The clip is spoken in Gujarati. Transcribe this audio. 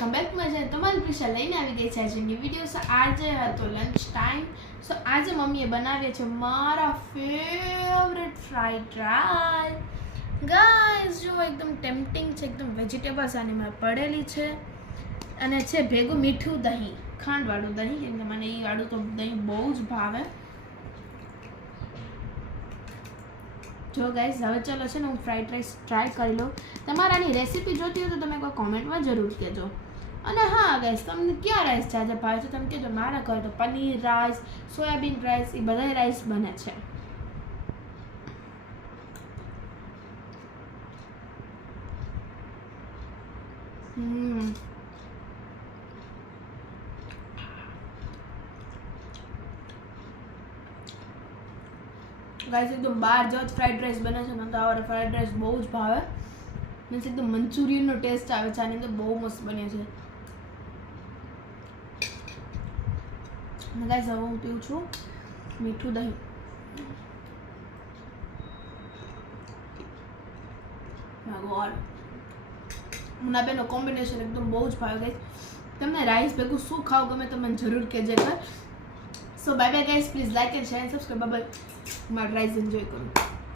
વેલકમ બેક મજા તમારી પીછા લઈને આવી ગઈ છે આજની વિડીયો. સો આજે હતો લંચ ટાઈમ. સો આજે મમ્મીએ બનાવ્યા છે મારા ફેવરેટ ફ્રાઈડ રાઈસ. ગાઈસ જો એકદમ ટેમ્પટિંગ છે, એકદમ વેજીટેબલ્સ આની માં પડેલી છે અને છે ભેગું મીઠું દહીં, ખાંડવાળું દહીં, કેમ કે મને એ વાળું તો દહીં બહુ જ ભાવે. જો ગાઈસ હવે ચલો છે ને હું ફ્રાઈડ રાઈસ ટ્રાય કરી લઉં. તમારે આની રેસીપી જોતી હોય તો તમે કોઈ કોમેન્ટમાં જરૂર કહેજો. અને હા ગાઈસ, તમને કયા રાઈસ આજે ભાવે છે તમે કહેજો. મારા ઘરે તો પનીર રાઈસ, સોયાબીન રાઈસ, એ બધા રાઈસ બને છે. ગાઈસ એકદમ બહાર જાઓ ફ્રાઈડ રાઈસ બને છે, મને તો આ ફ્રાઈડ રાઈસ બહુ જ ભાવે. મીન્સ એકદમ મંચુરિયનનો ટેસ્ટ આવે છે આની અંદર, બહુ મસ્ત બને છે. ગાઈસ હવે હું પીવું છું મીઠું દહીં. મુના બેનો કોમ્બિનેશન એકદમ બહુ જ ભાવે ગાઈસ. તમને રાઈસ ભેગું શું ખાવ ગમે તો મને જરૂર કહેજો એકવાર. So bye bye guys, please like and share and subscribe. Bye bye. મારા રાઈસ એન્જોય કરું.